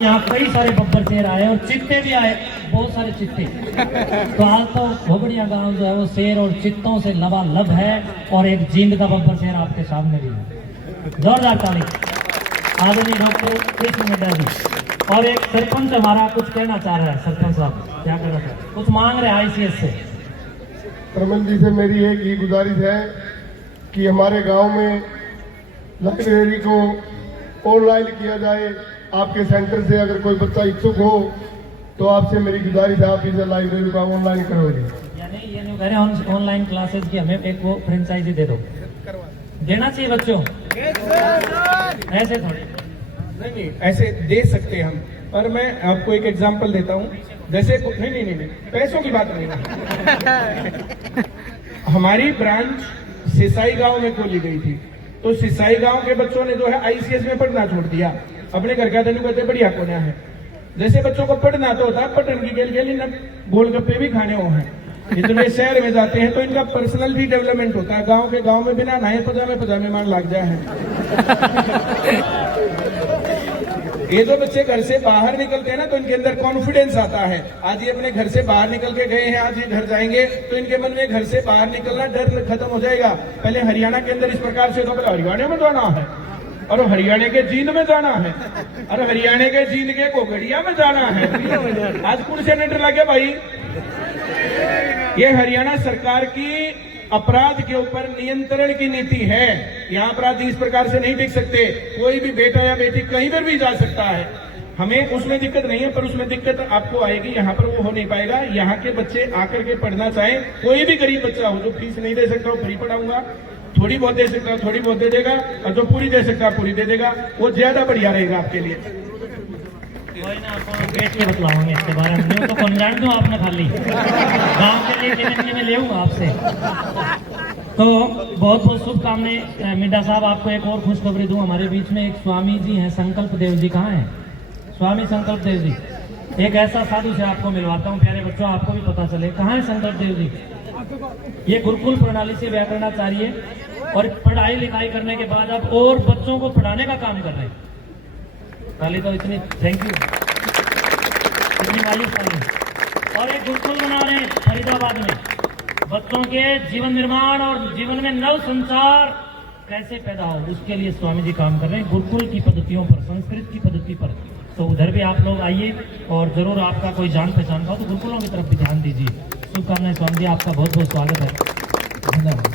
यहाँ कई सारे बब्बर शेर आए और चित्ते भी आए, बहुत सारे चित्ते। तो आज तो घोगड़िया गांव जो है वो शेर और चित्तों से लबालब है और एक जींद का बब्बर शेर आपके सामने भी है। जोरदार ताली। आदरणीय डॉक्टर कृष्ण मिड्डा जी। और एक सरपंच हमारा कुछ कहना चाह रहा है। सरपंच साहब क्या कहना चाह रहे हैं? कुछ मांग रहे हैं ICS से। प्रमल जी से मेरी एक ही गुजारिश है कि हमारे गांव में लाइब्रेरी को ऑनलाइन किया जाए। आपके सेंटर से अगर कोई बच्चा इच्छुक हो तो आपसे मेरी गुजारिश है, आप इसे लाइब्रेरी का ऑनलाइन करोगे। यानी ये नहीं कह रहे ऑनलाइन क्लासेस की हमें एक वो फ्रेंचाइजी दे दो, देना चाहिए बच्चों। ऐसे थोड़े नहीं ऐसे दे सकते हम, पर मैं आपको एक एग्जांपल देता हूँ। जैसे नहीं पैसों की बात नहीं हमारी ब्रांच सिसाई गांव में खोली गई थी, तो सिसाई गांव के बच्चों ने जो है ICS में पढ़ना छोड़ दिया। अपने घर का तेन कहते बढ़िया कोना है। जैसे बच्चों को पढ़ना तो होता है, पढ़ने की खेल न गोलगप्पे भी खाने हो हैं। इतने शहर में जाते हैं तो इनका पर्सनल भी डेवलपमेंट होता है। गांव के गांव में बिना नए पजामे मान लग जाए हैं। ये जो बच्चे घर से बाहर निकलते हैं ना तो इनके अंदर कॉन्फिडेंस आता है। आज ये अपने घर से बाहर निकल के गए हैं, आज ये घर जाएंगे तो इनके मन में घर से बाहर निकलना डर खत्म हो जाएगा। पहले हरियाणा के अंदर इस प्रकार से तो हरियाणा में जाना है और हरियाणा के जींद में जाना है और हरियाणा के जींद के घोगड़िया में जाना है। आज कौन से नेटर लगे भाई? ये हरियाणा सरकार की अपराध के ऊपर नियंत्रण की नीति है। यहाँ अपराधी इस प्रकार से नहीं टिक सकते। कोई भी बेटा या बेटी कहीं पर भी जा सकता है। हमें उसमें दिक्कत नहीं है, पर उसमें दिक्कत आपको आएगी। यहाँ पर वो हो नहीं पाएगा। यहाँ के बच्चे आकर के पढ़ना चाहें, कोई भी गरीब बच्चा हो जो फीस नहीं दे सकता वो फ्री पढ़ाऊंगा, थोड़ी बहुत दे सकता थोड़ी बहुत दे देगा, और जो पूरी दे सकता पूरी दे देगा। वो ज्यादा बढ़िया रहेगा आपके लिए। कोई ना, आपको बैठ के बतलाऊंगे इसके बारे में। तो कौन जान दूं आपने खाली गांव के लिए मिलने में ले आपसे। तो बहुत बहुत शुभकामनाएं मिड्डा साहब। आपको एक और खुशखबरी दूं, हमारे बीच में एक स्वामी जी हैं, संकल्प देव जी। कहाँ हैं स्वामी संकल्प देव जी? एक ऐसा साधु से आपको मिलवाता हूँ प्यारे बच्चों, आपको भी पता चले कहाँ है संकल्प देव जी। ये गुरुकुल प्रणाली से व्याकरणाचार्य है और पढ़ाई लिखाई करने के बाद अब और बच्चों को पढ़ाने का काम कर रहे हैं। पहले तो इतनी थैंक यू, इतनी मायूस ताली। और एक गुरुकुल बना रहे हैं फरीदाबाद में। बच्चों के जीवन निर्माण और जीवन में नव संसार कैसे पैदा हो, उसके लिए स्वामी जी काम कर रहे हैं गुरुकुल की पद्धतियों पर, संस्कृत की पद्धति पर। तो उधर भी आप लोग आइए और जरूर आपका कोई जान पहचान का हो तो गुरुकुलों की तरफ भी ध्यान दीजिए। शुभकामनाएं स्वामी जी, आपका बहुत बहुत स्वागत है। धन्यवाद।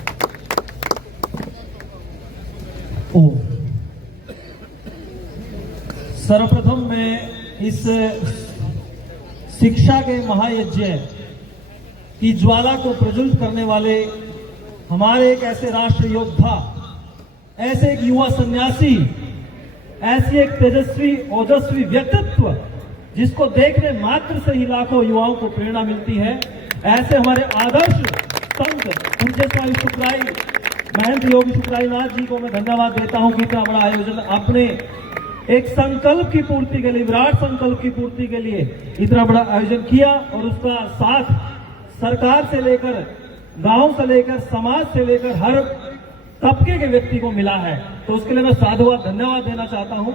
सर्वप्रथम मैं इस शिक्षा के महायज्ञ की ज्वाला को प्रज्वलित करने वाले हमारे एक ऐसे राष्ट्र योद्धा, ऐसे एक युवा सन्यासी, ऐसी एक तेजस्वी ओजस्वी व्यक्तित्व जिसको देखने मात्र से ही लाखों युवाओं को प्रेरणा मिलती है, ऐसे हमारे आदर्श संत पूज्य स्वामी शुक्राई महंत योगी शुक्राई नाथ जी को मैं धन्यवाद देता हूं कि इतना बड़ा आयोजन आपने एक संकल्प की पूर्ति के लिए, विराट संकल्प की पूर्ति के लिए इतना बड़ा आयोजन किया और उसका साथ सरकार से लेकर गांव से लेकर समाज से लेकर हर तबके के व्यक्ति को मिला है। तो उसके लिए मैं साधुवाद धन्यवाद देना चाहता हूं।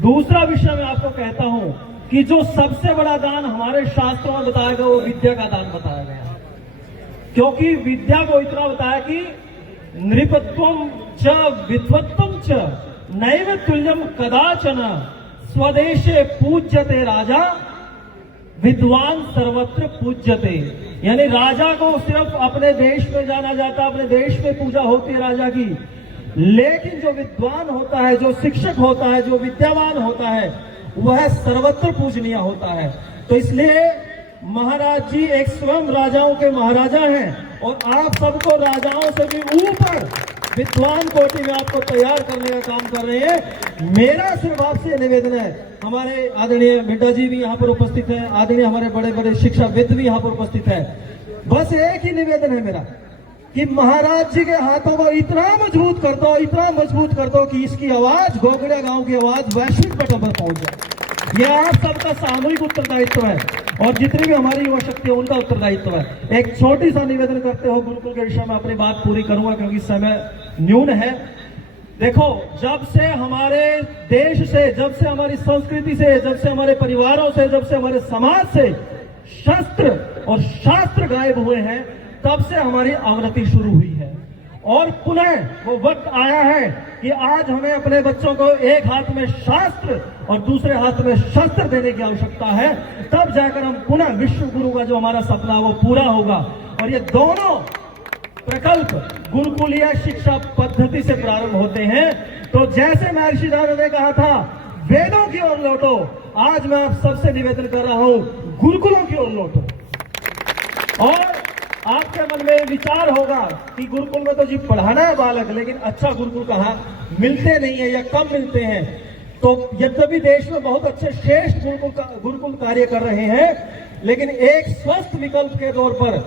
दूसरा विषय मैं आपको कहता हूं कि जो सबसे बड़ा दान हमारे शास्त्रों में बताया गया वो विद्या का दान बताया गया, क्योंकि विद्या को इतना बताया कि नृपत्वम च विद्वत्वम च नैव तुल्यम कदाचन स्वदेशे पूज्यते राजा विद्वान सर्वत्र पूज्यते। यानी राजा को सिर्फ अपने देश में जाना जाता, अपने देश में पूजा होती है राजा की, लेकिन जो विद्वान होता है, जो शिक्षक होता है, जो विद्यावान होता है, वह सर्वत्र पूजनीय होता है। तो इसलिए महाराज जी एक स्वयं राजाओं के महाराजा हैं और आप सबको राजाओं से भी ऊपर विद्वान कोटि में आपको तैयार करने का काम कर रहे हैं। मेरा सिर्फ आपसे निवेदन है, हमारे आदरणीय मिड्डा जी भी यहाँ पर उपस्थित हैं, आदरणीय हमारे बड़े बड़े शिक्षाविद भी यहाँ पर उपस्थित है। बस एक ही निवेदन है मेरा कि महाराज जी के हाथों को इतना मजबूत कर दो, इतना मजबूत कर दो कि इसकी आवाज, घोगड़िया गांव की आवाज वैश्विक पटल पर पहुंच जाए। यह आप सबका सामूहिक उत्तरदायित्व है और जितनी भी हमारी युवा शक्ति है उनका उत्तरदायित्व है। एक छोटी सा निवेदन करते हो गुरुकुल के विषय में अपनी बात पूरी करूंगा क्योंकि समय न्यून है। देखो, जब से हमारे देश से, जब से हमारी संस्कृति से, जब से हमारे परिवारों से, जब से हमारे समाज से शस्त्र और शास्त्र गायब हुए हैं, तब से हमारी अवनति शुरू हुई है। और पुनः वो वक्त आया है कि आज हमें अपने बच्चों को एक हाथ में शास्त्र और दूसरे हाथ में शस्त्र देने की आवश्यकता है, तब जाकर हम पुनः विश्व गुरु का जो हमारा सपना है वो पूरा होगा। और ये दोनों प्रकल्प गुरुकुलीय शिक्षा पद्धति से प्रारंभ होते हैं। तो जैसे महर्षि दानव ने कहा था वेदों की ओर लौटो, आज मैं आप सबसे निवेदन कर रहा हूं गुरुकुलों की ओर लौटो। और आपके मन में विचार होगा कि गुरुकुल में तो जी पढ़ाना है बालक, लेकिन अच्छा गुरुकुल कहाँ मिलते नहीं है या कम मिलते हैं। तो यद्यपि देश में बहुत अच्छे श्रेष्ठ गुरुकुल कार्य कर रहे हैं, लेकिन एक स्वस्थ विकल्प के तौर पर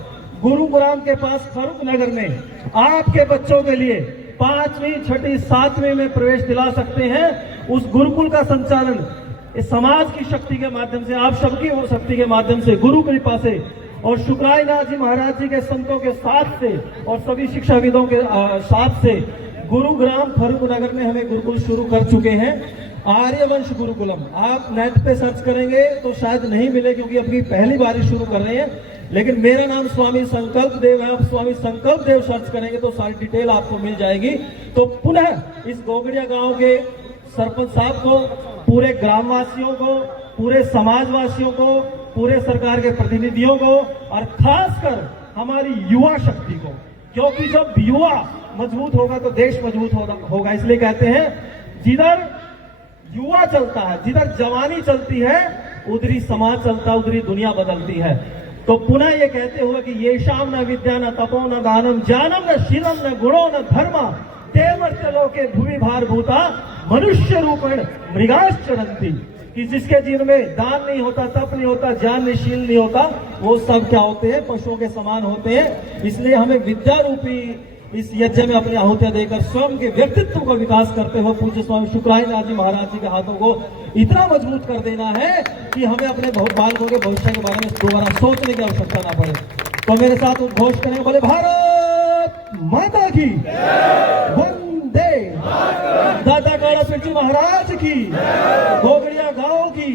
गुरुग्राम के पास फरूख नगर में आपके बच्चों के लिए 5वीं, 6ठी, 7वीं में प्रवेश दिला सकते हैं। उस गुरुकुल का संचालन इस समाज की शक्ति के माध्यम से, आप सबकी वो शक्ति के माध्यम से, गुरु कृपा से और शुक्राईनाथ जी महाराज जी के संतों के साथ से और सभी शिक्षाविदों के साथ से गुरुग्राम फरूख नगर में हमें गुरुकुल शुरू कर चुके हैं। आर्यवंश गुरुकुलम, आप नेट पे सर्च करेंगे तो शायद नहीं मिले क्योंकि अपनी पहली बार ही शुरू कर रहे हैं, लेकिन मेरा नाम स्वामी संकल्प देव है। आप स्वामी संकल्प देव सर्च करेंगे तो सारी डिटेल आपको मिल जाएगी। तो पुनः इस गोगड़िया गांव के सरपंच साहब को, पूरे ग्रामवासियों को, पूरे समाजवासियों को, पूरे सरकार के प्रतिनिधियों को और खासकर हमारी युवा शक्ति को, क्योंकि जब युवा मजबूत होगा तो देश मजबूत होगा। इसलिए कहते हैं जिधर युवा चलता है, जिधर जवानी चलती है, उधरी समाज चलता है, उधरी दुनिया बदलती है। तो पुनः ये कहते हुए कि ये शाम न विद्या न तपो न दानम जानम न शीलम न गुणो न धर्मा तेमर्त्यलो के भूमि भार भूता मनुष्य रूपेण मृगाश्चरंती, कि जिसके जीवन में दान नहीं होता, तप नहीं होता, ज्ञान नहीं, शील नहीं होता, वो सब क्या होते हैं? पशुओं के समान होते हैं। इसलिए हमें विद्या रूपी इस यज्ञ में अपनी आहुतियां देकर स्वयं के व्यक्तित्व का विकास करते हुए पूज्य स्वामी शुक्राईनाथ जी महाराज जी के हाथों को इतना मजबूत कर देना है कि हमें अपने बालकों के भविष्य के बारे में दोबारा सोचने की आवश्यकता ना पड़े। तो मेरे साथ उद्घोष करेंगे, बोले भारत माता की, वंदे दादा काला पिरचू महाराज की, गोगड़िया गांव की,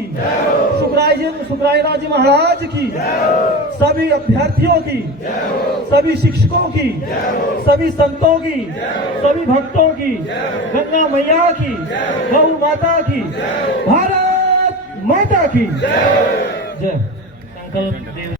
शुक्राईनाथ जी महाराज की, सभी अभ्यर्थियों की, सभी शिक्षकों की, सभी संतों की, सभी भक्तों की, गंगा मैया की, गौ माता की, भारत माता की जय। संकल्प देव